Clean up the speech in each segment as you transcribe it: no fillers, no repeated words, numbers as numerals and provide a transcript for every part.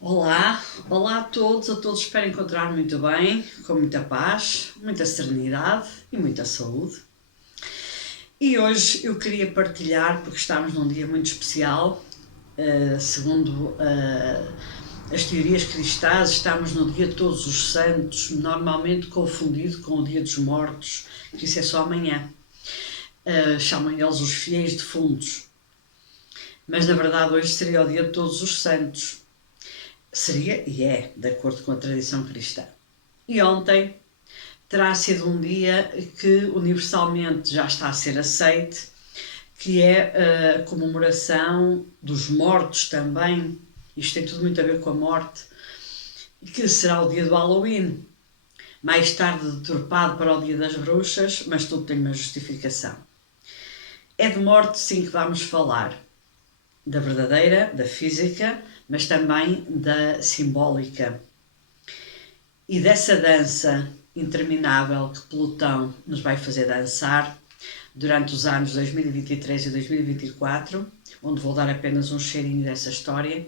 Olá a todos espero encontrar muito bem, com muita paz, muita serenidade e muita saúde. E hoje eu queria partilhar, porque estamos num dia muito especial, segundo as teorias cristãs, estamos no dia de Todos os Santos, normalmente confundido com o dia dos mortos, que isso é só amanhã. Chamam eles os fiéis defuntos, mas na verdade hoje seria o dia de Todos os Santos. Seria e é, de acordo com a tradição cristã. E ontem terá sido um dia que universalmente já está a ser aceite, que é a comemoração dos mortos também. Isto tem tudo muito a ver com a morte, que será o dia do Halloween. Mais tarde deturpado para o dia das bruxas, mas tudo tem uma justificação. É de morte sim que vamos falar. Da verdadeira, da física, mas também da simbólica. E dessa dança interminável que Plutão nos vai fazer dançar durante os anos 2023 e 2024, onde vou dar apenas um cheirinho dessa história,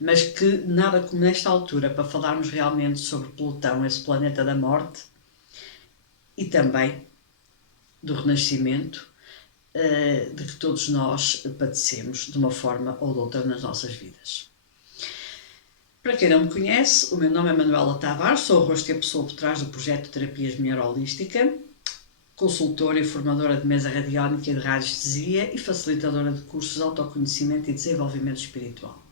mas que nada como nesta altura para falarmos realmente sobre Plutão, esse planeta da morte, e também do renascimento, de que todos nós padecemos de uma forma ou de outra nas nossas vidas. Para quem não me conhece, o meu nome é Manuela Tavares, sou o rosto e a pessoa por trás do projeto de Terapias Mulher Holística, consultora e formadora de mesa radiónica e de radiestesia e facilitadora de cursos de autoconhecimento e desenvolvimento espiritual.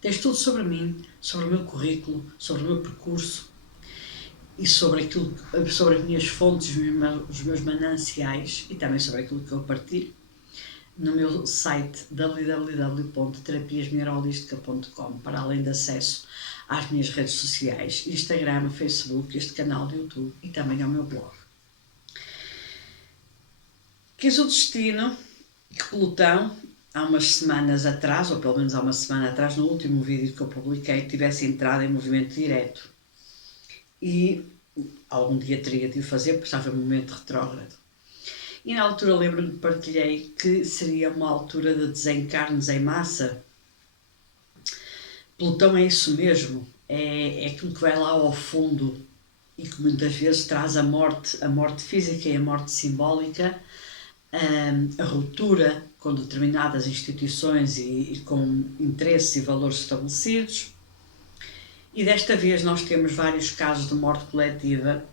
Tens tudo sobre mim, sobre o meu currículo, sobre o meu percurso e sobre as minhas fontes, os meus mananciais e também sobre aquilo que eu partilho no meu site www.terapiasmulherholística.com, para além de acesso às minhas redes sociais, Instagram, Facebook, este canal do YouTube e também ao meu blog. Quis o destino que Plutão, há umas semanas atrás, ou pelo menos há uma semana atrás, no último vídeo que eu publiquei, tivesse entrado em movimento direto. E algum dia teria de o fazer, porque estava em momento retrógrado. E na altura lembro-me que partilhei que seria uma altura de desencarnes em massa. Plutão é isso mesmo, é aquilo que vai lá ao fundo e que muitas vezes traz a morte física e a morte simbólica, a ruptura com determinadas instituições e com interesses e valores estabelecidos. E desta vez nós temos vários casos de morte coletiva,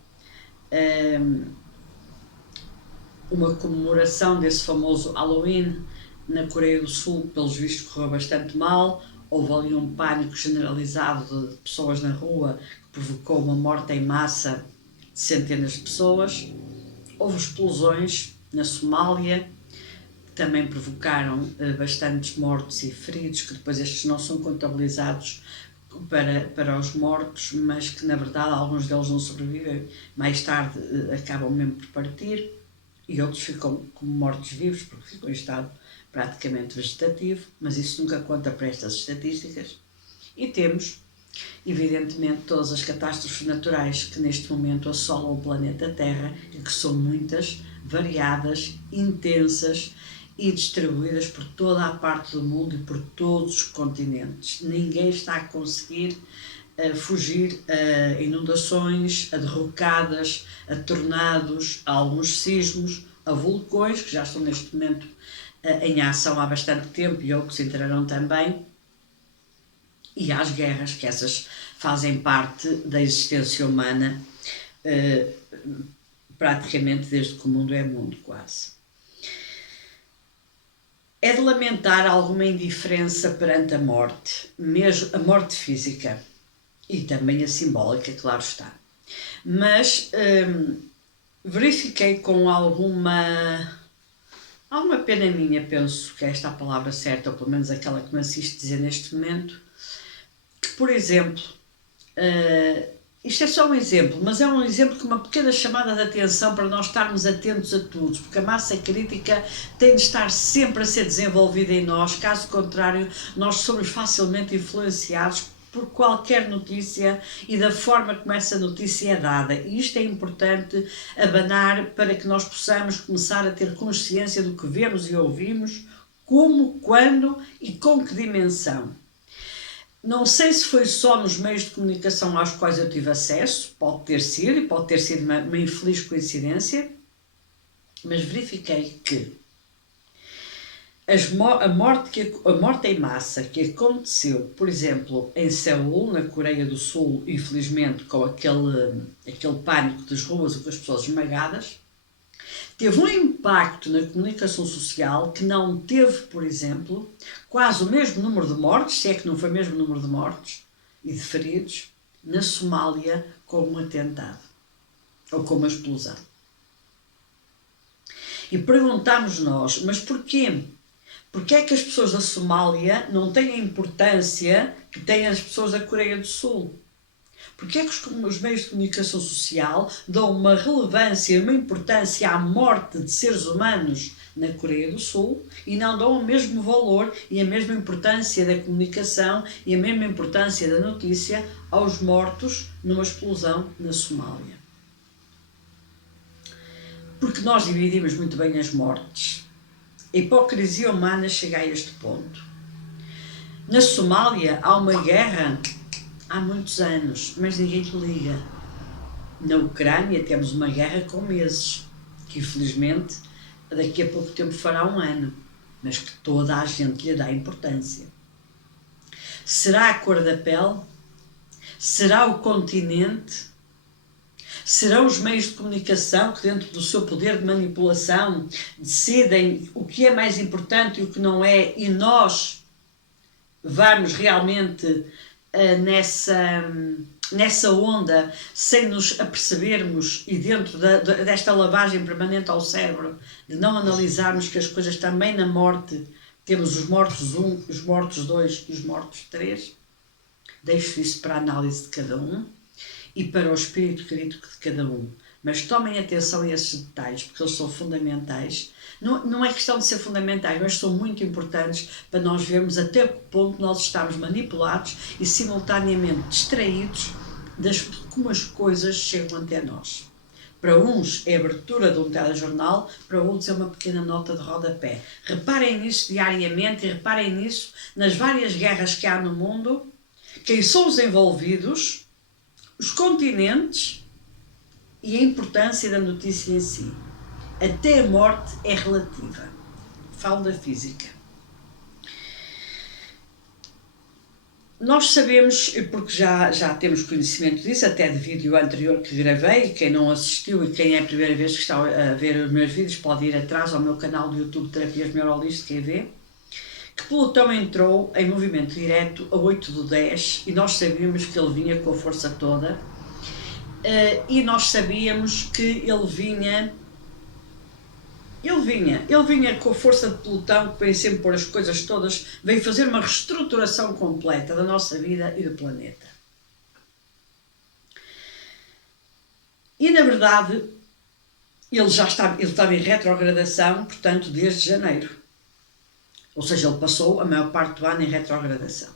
uma comemoração desse famoso Halloween na Coreia do Sul, pelos vistos correu bastante mal, houve ali um pânico generalizado de pessoas na rua que provocou uma morte em massa de centenas de pessoas, houve explosões na Somália, que também provocaram bastantes mortos e feridos, que depois estes não são contabilizados para os mortos, mas que na verdade alguns deles não sobrevivem, mais tarde acabam mesmo por partir, e outros ficam como mortos-vivos, porque ficam em estado praticamente vegetativo, mas isso nunca conta para estas estatísticas. E temos, evidentemente, todas as catástrofes naturais que neste momento assolam o planeta Terra, e que são muitas, variadas, intensas e distribuídas por toda a parte do mundo e por todos os continentes. Ninguém está a conseguir fugir a inundações, a derrocadas, a tornados, a alguns sismos, a vulcões, que já estão neste momento em ação há bastante tempo e outros entrarão também, e às guerras, que essas fazem parte da existência humana praticamente desde que o mundo é mundo, quase. É de lamentar alguma indiferença perante a morte, mesmo a morte física e também a simbólica, claro está. Mas verifiquei com alguma pena minha, penso que esta é a palavra certa, ou pelo menos aquela que me assiste dizer neste momento, que, por exemplo, isto é só um exemplo, mas é um exemplo com uma pequena chamada de atenção para nós estarmos atentos a tudo, porque a massa crítica tem de estar sempre a ser desenvolvida em nós, caso contrário, nós somos facilmente influenciados por qualquer notícia e da forma como essa notícia é dada. E isto é importante abanar para que nós possamos começar a ter consciência do que vemos e ouvimos, como, quando e com que dimensão. Não sei se foi só nos meios de comunicação aos quais eu tive acesso, pode ter sido, e pode ter sido uma infeliz coincidência, mas verifiquei que a morte em massa que aconteceu, por exemplo, em Seul, na Coreia do Sul, infelizmente com aquele pânico das ruas e com as pessoas esmagadas, teve um impacto na comunicação social que não teve, por exemplo, quase o mesmo número de mortes, se é que não foi o mesmo número de mortes e de feridos, na Somália com um atentado ou com uma explosão. E perguntámos nós, mas porquê? Porquê é que as pessoas da Somália não têm a importância que têm as pessoas da Coreia do Sul? Porquê é que os meios de comunicação social dão uma relevância, uma importância à morte de seres humanos na Coreia do Sul e não dão o mesmo valor e a mesma importância da comunicação e a mesma importância da notícia aos mortos numa explosão na Somália? Porque nós dividimos muito bem as mortes. A hipocrisia humana chega a este ponto. Na Somália há uma guerra há muitos anos, mas ninguém te liga. Na Ucrânia temos uma guerra com meses, que infelizmente daqui a pouco tempo fará um ano, mas que toda a gente lhe dá importância. Será a cor da pele? Será o continente? Serão os meios de comunicação que, dentro do seu poder de manipulação, decidem o que é mais importante e o que não é, e nós vamos realmente nessa onda sem nos apercebermos e dentro desta lavagem permanente ao cérebro, de não analisarmos que as coisas também na morte, temos os mortos 1, os mortos 2 e os mortos 3. Deixo isso para a análise de cada um e para o espírito crítico de cada um. Mas tomem atenção a esses detalhes, porque eles são fundamentais. Não é questão de ser fundamentais, mas são muito importantes para nós vermos até que ponto nós estamos manipulados e simultaneamente distraídos de como as coisas chegam até nós. Para uns é a abertura de um telejornal, para outros é uma pequena nota de rodapé. Reparem nisso diariamente e reparem nisso nas várias guerras que há no mundo, quem são os envolvidos, os continentes e a importância da notícia em si. Até a morte é relativa. Falo da física. Nós sabemos, porque já temos conhecimento disso, até de vídeo anterior que gravei, quem não assistiu e quem é a primeira vez que está a ver os meus vídeos pode ir atrás ao meu canal do YouTube Terapias Neurolist QV, que Plutão entrou em movimento direto a 8/10 e nós sabíamos que ele vinha com a força toda e nós sabíamos que ele vinha com a força de Plutão, que vem sempre pôr as coisas todas, vem fazer uma reestruturação completa da nossa vida e do planeta. E na verdade, ele estava em retrogradação, portanto, desde janeiro. Ou seja, ele passou a maior parte do ano em retrogradação.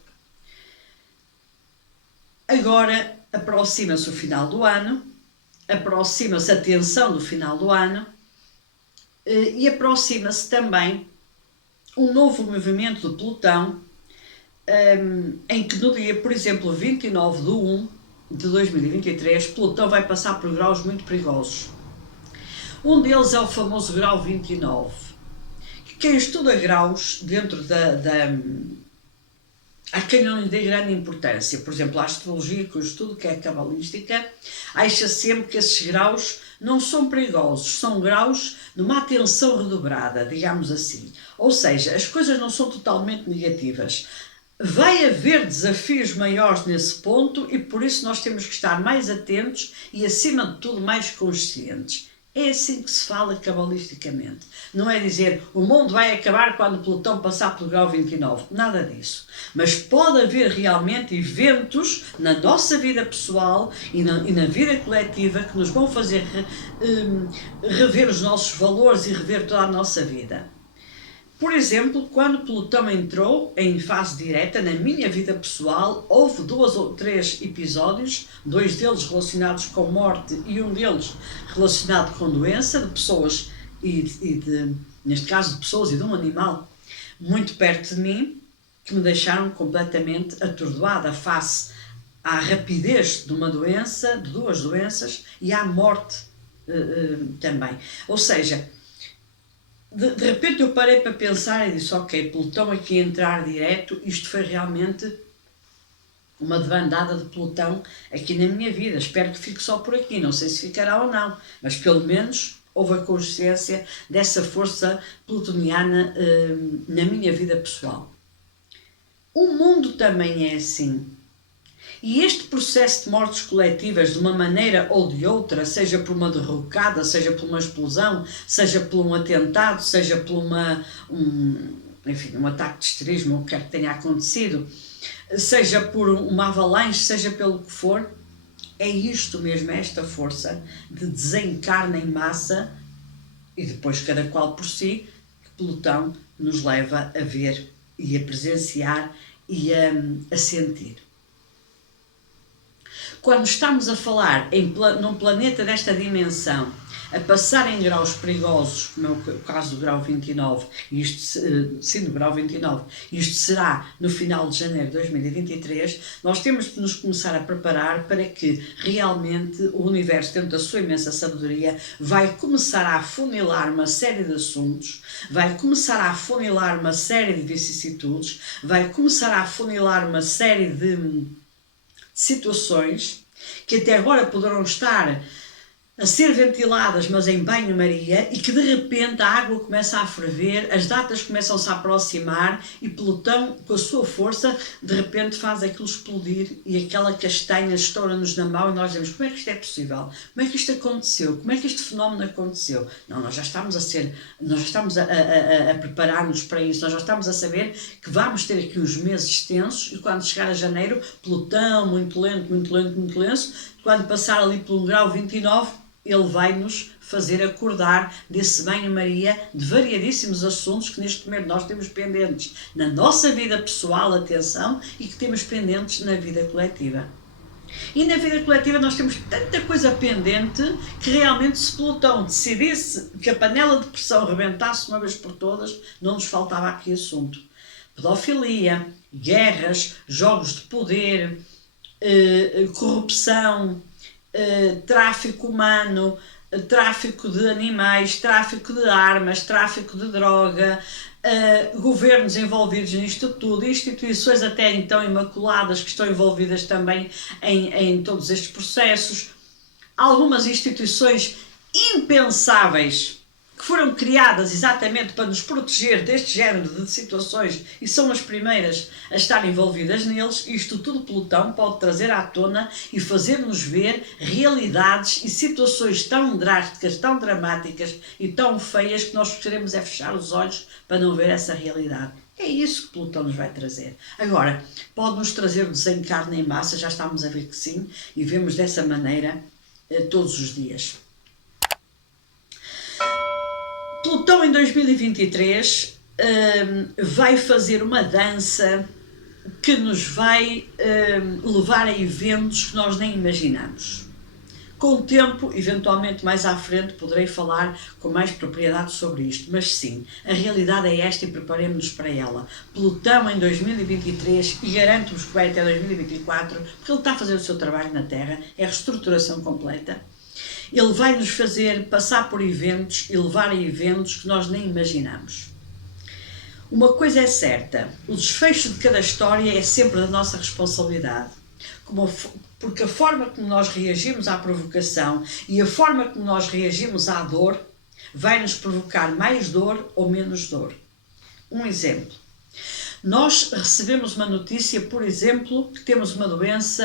Agora aproxima-se o final do ano, aproxima-se a tensão do final do ano, e aproxima-se também um novo movimento de Plutão, em que no dia, por exemplo, 29/1/2023, Plutão vai passar por graus muito perigosos. Um deles é o famoso grau 29. Quem estuda graus dentro há quem não lhe dê grande importância. Por exemplo, a astrologia, que eu estudo, que é a cabalística, acha sempre que esses graus não são perigosos, são graus de uma atenção redobrada, digamos assim. Ou seja, as coisas não são totalmente negativas. Vai haver desafios maiores nesse ponto e por isso nós temos que estar mais atentos e, acima de tudo, mais conscientes. É assim que se fala cabalisticamente. Não é dizer o mundo vai acabar quando Plutão passar pelo grau 29. Nada disso. Mas pode haver realmente eventos na nossa vida pessoal e na vida coletiva que nos vão fazer rever os nossos valores e rever toda a nossa vida. Por exemplo, quando Plutão entrou em fase direta na minha vida pessoal, houve 2 ou 3 episódios, 2 deles relacionados com morte e um deles relacionado com doença de pessoas neste caso de pessoas e de um animal muito perto de mim, que me deixaram completamente atordoada face à rapidez de uma doença, de duas doenças, e à morte também. Ou seja, de repente eu parei para pensar e disse, ok, pelotão aqui a entrar direto, isto foi realmente uma debandada de pelotão aqui na minha vida. Espero que fique só por aqui, não sei se ficará ou não, mas pelo menos houve a consciência dessa força plutoniana na minha vida pessoal. O mundo também é assim. E este processo de mortes coletivas, de uma maneira ou de outra, seja por uma derrocada, seja por uma explosão, seja por um atentado, seja por um ataque de extremismo, o que quer que tenha acontecido, seja por uma avalanche, seja pelo que for, é isto mesmo, é esta força de desencarne em massa, e depois cada qual por si, que pelotão nos leva a ver e a presenciar e a sentir. Quando estamos a falar num planeta desta dimensão, a passar em graus perigosos, como é o caso do grau 29, do grau 29, isto será no final de janeiro de 2023, nós temos de nos começar a preparar para que realmente o universo, dentro da sua imensa sabedoria, vai começar a afunilar uma série de assuntos, vai começar a afunilar uma série de vicissitudes, vai começar a afunilar uma série de situações que até agora poderão estar a ser ventiladas, mas em banho-maria, e que de repente a água começa a ferver, as datas começam-se a aproximar e Plutão, com a sua força, de repente faz aquilo explodir e aquela castanha estoura-nos na mão e nós dizemos, como é que isto é possível? Como é que isto aconteceu? Como é que este fenómeno aconteceu? Não, nós já estamos a preparar-nos para isso, nós já estamos a saber que vamos ter aqui uns meses tensos e quando chegar a janeiro, Plutão, muito lento, quando passar ali pelo grau 29, ele vai-nos fazer acordar desse banho-maria de variadíssimos assuntos que neste momento nós temos pendentes na nossa vida pessoal, atenção, e que temos pendentes na vida coletiva. E na vida coletiva nós temos tanta coisa pendente que realmente se Plutão decidisse que a panela de pressão rebentasse uma vez por todas, não nos faltava aqui assunto. Pedofilia, guerras, jogos de poder, corrupção, tráfico humano, tráfico de animais, tráfico de armas, tráfico de droga, governos envolvidos nisto tudo, instituições até então imaculadas que estão envolvidas também em todos estes processos, algumas instituições impensáveis que foram criadas exatamente para nos proteger deste género de situações e são as primeiras a estar envolvidas neles. Isto tudo Plutão pode trazer à tona e fazer-nos ver realidades e situações tão drásticas, tão dramáticas e tão feias que nós queremos é fechar os olhos para não ver essa realidade. É isso que Plutão nos vai trazer. Agora, pode-nos trazer o desencarne em massa, já estamos a ver que sim, e vemos dessa maneira todos os dias. Plutão em 2023 vai fazer uma dança que nos vai levar a eventos que nós nem imaginamos. Com o tempo, eventualmente mais à frente, poderei falar com mais propriedade sobre isto, mas sim, a realidade é esta e preparemos-nos para ela. Plutão em 2023, e garanto-vos que vai até 2024, porque ele está a fazer o seu trabalho na Terra, é a reestruturação completa. Ele vai nos fazer passar por eventos e levar a eventos que nós nem imaginamos. Uma coisa é certa, o desfecho de cada história é sempre da nossa responsabilidade, porque a forma como nós reagimos à provocação e a forma como nós reagimos à dor vai nos provocar mais dor ou menos dor. Um exemplo. Nós recebemos uma notícia, por exemplo, que temos uma doença...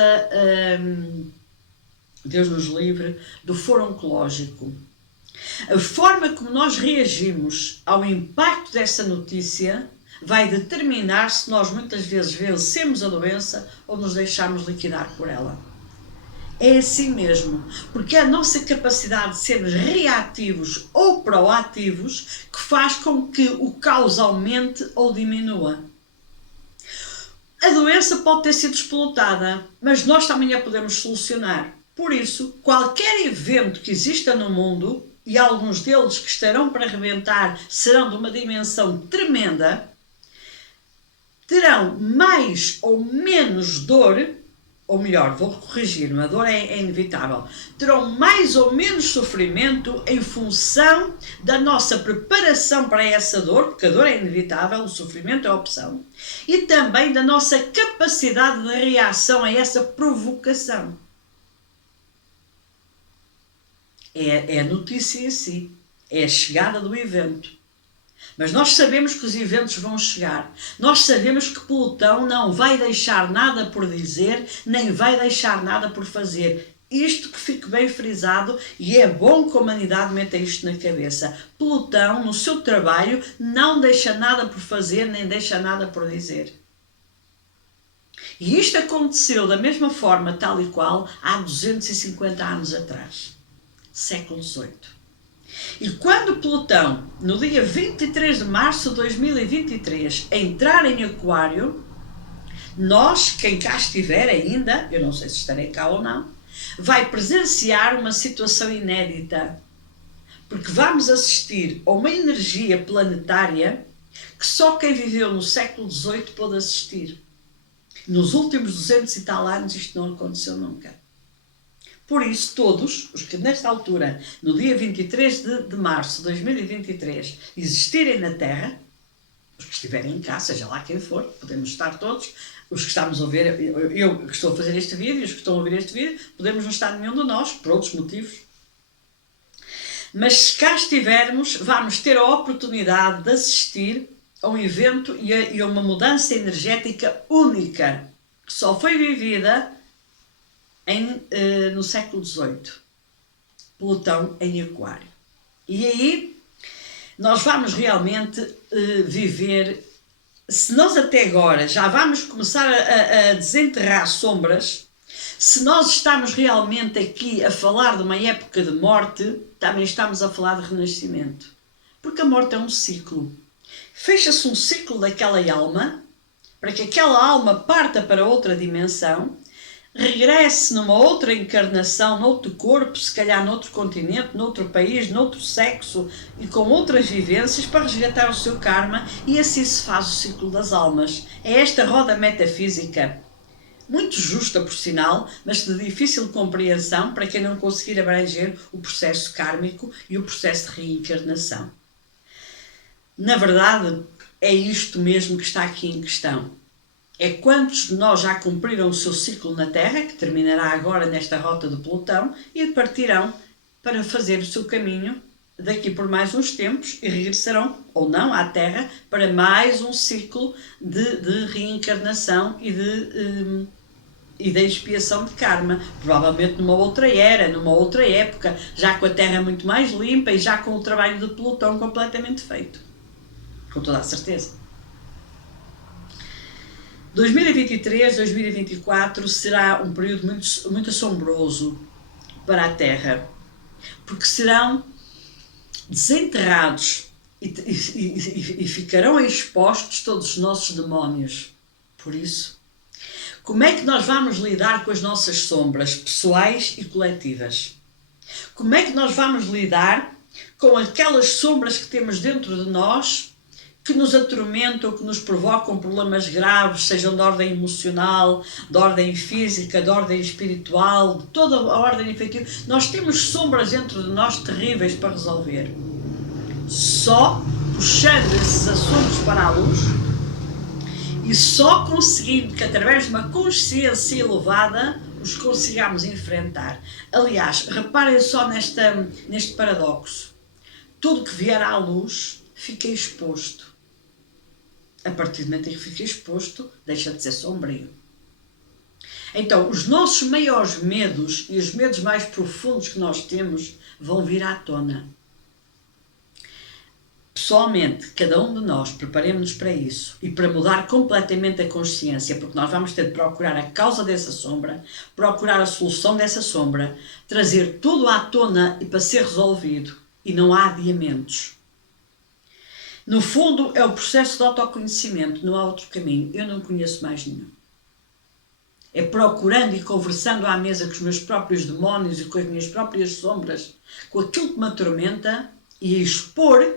Deus nos livre, do foro oncológico. A forma como nós reagimos ao impacto dessa notícia vai determinar se nós muitas vezes vencemos a doença ou nos deixamos liquidar por ela. É assim mesmo, porque é a nossa capacidade de sermos reativos ou proativos que faz com que o caos aumente ou diminua. A doença pode ter sido explotada, mas nós também a podemos solucionar. Por isso, qualquer evento que exista no mundo, e alguns deles que estarão para arrebentar serão de uma dimensão tremenda, terão mais ou menos dor, ou melhor, vou corrigir-me, a dor é inevitável, terão mais ou menos sofrimento em função da nossa preparação para essa dor, porque a dor é inevitável, o sofrimento é a opção, e também da nossa capacidade de reação a essa provocação. É a notícia em si, é a chegada do evento. Mas nós sabemos que os eventos vão chegar. Nós sabemos que Plutão não vai deixar nada por dizer, nem vai deixar nada por fazer. Isto que fique bem frisado, e é bom que a humanidade meta isto na cabeça. Plutão, no seu trabalho, não deixa nada por fazer, nem deixa nada por dizer. E isto aconteceu da mesma forma, tal e qual, há 250 anos atrás. Século XVIII. E quando Plutão, no dia 23 de março de 2023, entrar em Aquário, nós, quem cá estiver ainda, eu não sei se estarei cá ou não, vai presenciar uma situação inédita, porque vamos assistir a uma energia planetária que só quem viveu no século XVIII pôde assistir. Nos últimos 200 e tal anos isto não aconteceu nunca. Por isso, todos os que nesta altura, no dia 23 de março de 2023, existirem na Terra, os que estiverem cá, seja lá quem for, podemos estar todos, os que estamos a ouvir, eu que estou a fazer este vídeo, os que estão a ouvir este vídeo, podemos não estar nenhum de nós, por outros motivos. Mas se cá estivermos, vamos ter a oportunidade de assistir a um evento e a uma mudança energética única, que só foi vivida no século XVIII, Plutão em Aquário. E aí nós vamos realmente viver, se nós até agora já vamos começar a desenterrar sombras, se nós estamos realmente aqui a falar de uma época de morte, também estamos a falar de renascimento. Porque a morte é um ciclo. Fecha-se um ciclo daquela alma, para que aquela alma parta para outra dimensão, regresse numa outra encarnação, noutro corpo, se calhar noutro continente, noutro país, noutro sexo e com outras vivências para resgatar o seu karma, e assim se faz o ciclo das almas. É esta roda metafísica, muito justa por sinal, mas de difícil compreensão para quem não conseguir abranger o processo kármico e o processo de reencarnação. Na verdade, é isto mesmo que está aqui em questão. É quantos de nós já cumpriram o seu ciclo na Terra, que terminará agora nesta rota de Plutão, e partirão para fazer o seu caminho daqui por mais uns tempos e regressarão, ou não, à Terra para mais um ciclo de reencarnação e de expiação de karma, provavelmente numa outra era, numa outra época, já com a Terra muito mais limpa e já com o trabalho de Plutão completamente feito. Com toda a certeza. 2023, 2024 será um período muito assombroso para a Terra, porque serão desenterrados e ficarão expostos todos os nossos demónios. Por isso, como é que nós vamos lidar com as nossas sombras pessoais e coletivas? Como é que nós vamos lidar com aquelas sombras que temos dentro de nós que nos atormentam, que nos provocam problemas graves, sejam de ordem emocional, de ordem física, de ordem espiritual, de toda a ordem efetiva? Nós temos sombras dentro de nós terríveis para resolver. Só puxando esses assuntos para a luz e só conseguindo que, através de uma consciência elevada, os consigamos enfrentar. Aliás, reparem só neste paradoxo. Tudo que vier à luz fica exposto. A partir do momento em que fica exposto, deixa de ser sombrio. Então, os nossos maiores medos e os medos mais profundos que nós temos vão vir à tona. Pessoalmente, cada um de nós preparemos-nos para isso e para mudar completamente a consciência, porque nós vamos ter de procurar a causa dessa sombra, procurar a solução dessa sombra, trazer tudo à tona e para ser resolvido. E não há adiamentos. No fundo, é o processo de autoconhecimento, não há outro caminho. Eu não conheço mais nenhum. É procurando e conversando à mesa com os meus próprios demónios e com as minhas próprias sombras, com aquilo que me atormenta, e a expor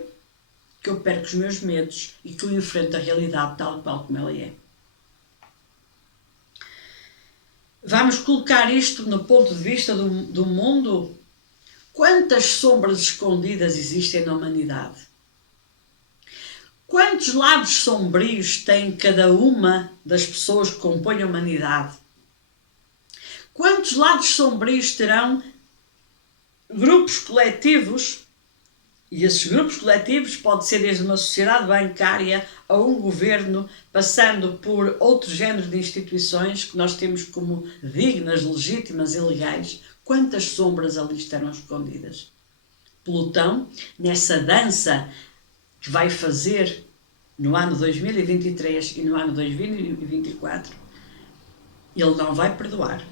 que eu perco os meus medos e que eu enfrento a realidade tal qual como ela é. Vamos colocar isto no ponto de vista do mundo? Quantas sombras escondidas existem na humanidade? Quantos lados sombrios tem cada uma das pessoas que compõem a humanidade? Quantos lados sombrios terão grupos coletivos? E esses grupos coletivos podem ser desde uma sociedade bancária a um governo, passando por outro género de instituições que nós temos como dignas, legítimas e legais. Quantas sombras ali estarão escondidas? Plutão, nessa dança que vai fazer no ano 2023 e no ano 2024, ele não vai perdoar.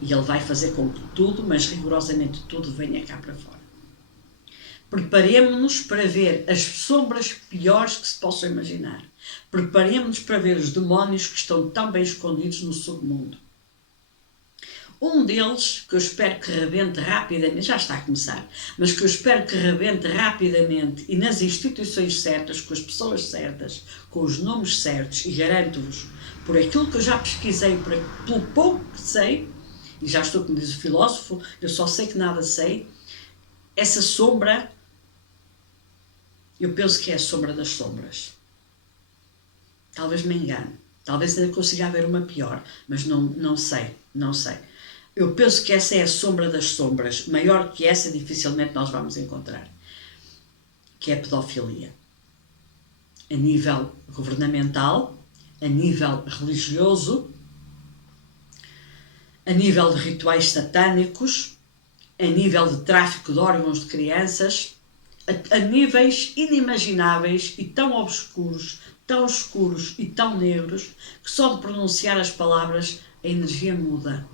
E ele vai fazer com que tudo, mas rigorosamente tudo, venha cá para fora. Preparemo-nos para ver as sombras piores que se possam imaginar. Preparemo-nos para ver os demónios que estão tão bem escondidos no submundo. Um deles, que eu espero que rebente rapidamente, já está a começar, mas que eu espero que rebente rapidamente e nas instituições certas, com as pessoas certas, com os nomes certos, e garanto-vos, por aquilo que eu já pesquisei, pelo pouco que sei, e já estou, como diz o filósofo, eu só sei que nada sei, essa sombra, eu penso que é a sombra das sombras. Talvez me engane, talvez ainda consiga haver uma pior, mas não sei. Eu penso que essa é a sombra das sombras, maior que essa dificilmente nós vamos encontrar, que é a pedofilia. A nível governamental, a nível religioso, a nível de rituais satânicos, a nível de tráfico de órgãos de crianças, a níveis inimagináveis e tão obscuros, tão escuros e tão negros, que só de pronunciar as palavras a energia muda.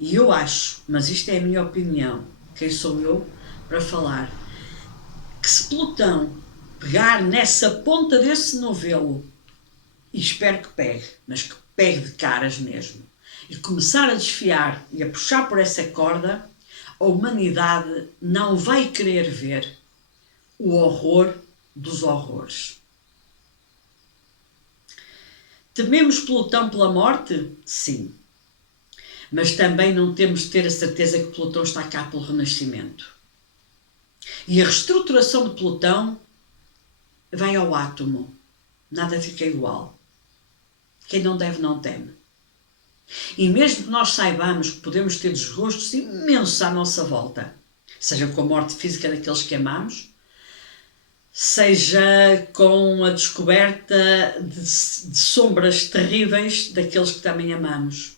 E eu acho, mas isto é a minha opinião, quem sou eu para falar, que se Plutão pegar nessa ponta desse novelo, e espero que pegue, mas que pegue de caras mesmo, e começar a desfiar e a puxar por essa corda, a humanidade não vai querer ver o horror dos horrores. Tememos Plutão pela morte? Sim. Mas também não temos de ter a certeza que Plutão está cá pelo renascimento. E a reestruturação de Plutão vai ao átomo. Nada fica igual. Quem não deve, não teme. E mesmo que nós saibamos que podemos ter desgostos imensos à nossa volta, seja com a morte física daqueles que amamos, seja com a descoberta de sombras terríveis daqueles que também amamos.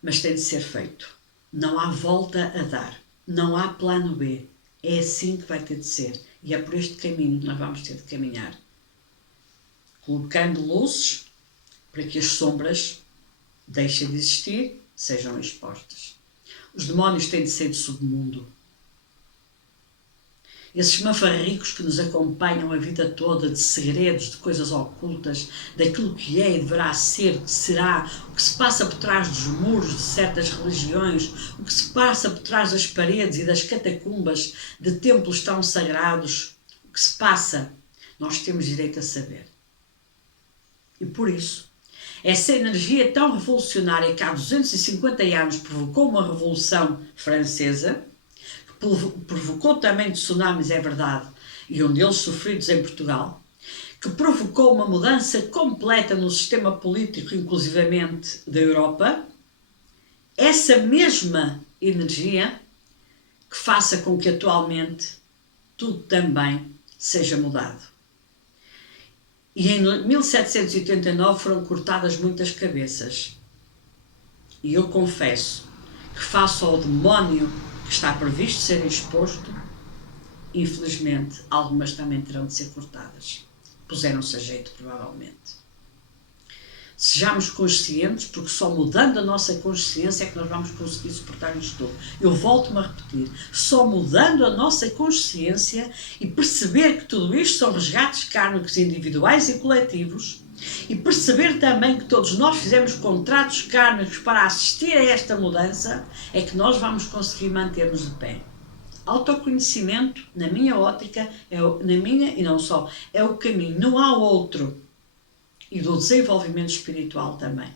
Mas tem de ser feito. Não há volta a dar. Não há plano B. É assim que vai ter de ser. E é por este caminho que nós vamos ter de caminhar. Colocando luzes para que as sombras deixem de existir, sejam expostas. Os demónios têm de ser do submundo. Esses mafarricos que nos acompanham a vida toda de segredos, de coisas ocultas, daquilo que é e deverá ser, que será, o que se passa por trás dos muros de certas religiões, o que se passa por trás das paredes e das catacumbas de templos tão sagrados, o que se passa, nós temos direito a saber. E por isso, essa energia tão revolucionária que há 250 anos provocou uma revolução francesa, provocou também tsunamis, é verdade, e um deles sofridos em Portugal, que provocou uma mudança completa no sistema político, inclusivamente da Europa, essa mesma energia que faça com que atualmente tudo também seja mudado. E em 1789 foram cortadas muitas cabeças. E eu confesso que face ao demónio que está previsto ser exposto, infelizmente, algumas também terão de ser cortadas. Puseram-se a jeito, provavelmente. Sejamos conscientes, porque só mudando a nossa consciência é que nós vamos conseguir suportar isto tudo. Eu volto-me a repetir, só mudando a nossa consciência e perceber que tudo isto são resgates kármicos individuais e coletivos, e perceber também que todos nós fizemos contratos kármicos para assistir a esta mudança, é que nós vamos conseguir manter-nos de pé. Autoconhecimento, na minha ótica, na minha e não só, é o caminho, não há outro. E do desenvolvimento espiritual também.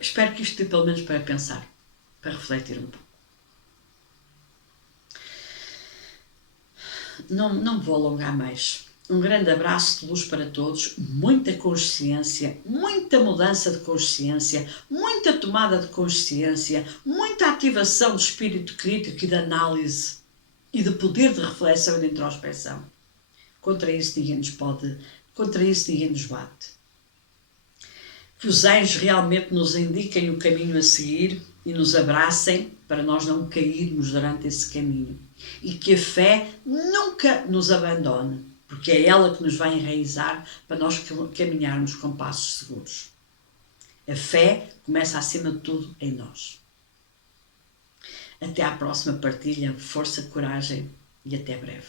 Espero que isto dê pelo menos para pensar, para refletir um pouco. Não me vou alongar mais. Um grande abraço de luz para todos, muita consciência, muita mudança de consciência, muita tomada de consciência, muita ativação do espírito crítico e de análise e de poder de reflexão e de introspeção. Contra isso ninguém nos bate. Que os anjos realmente nos indiquem o caminho a seguir e nos abracem para nós não cairmos durante esse caminho. E que a fé nunca nos abandone, porque é ela que nos vai enraizar para nós caminharmos com passos seguros. A fé começa acima de tudo em nós. Até à próxima partilha, força, coragem e até breve.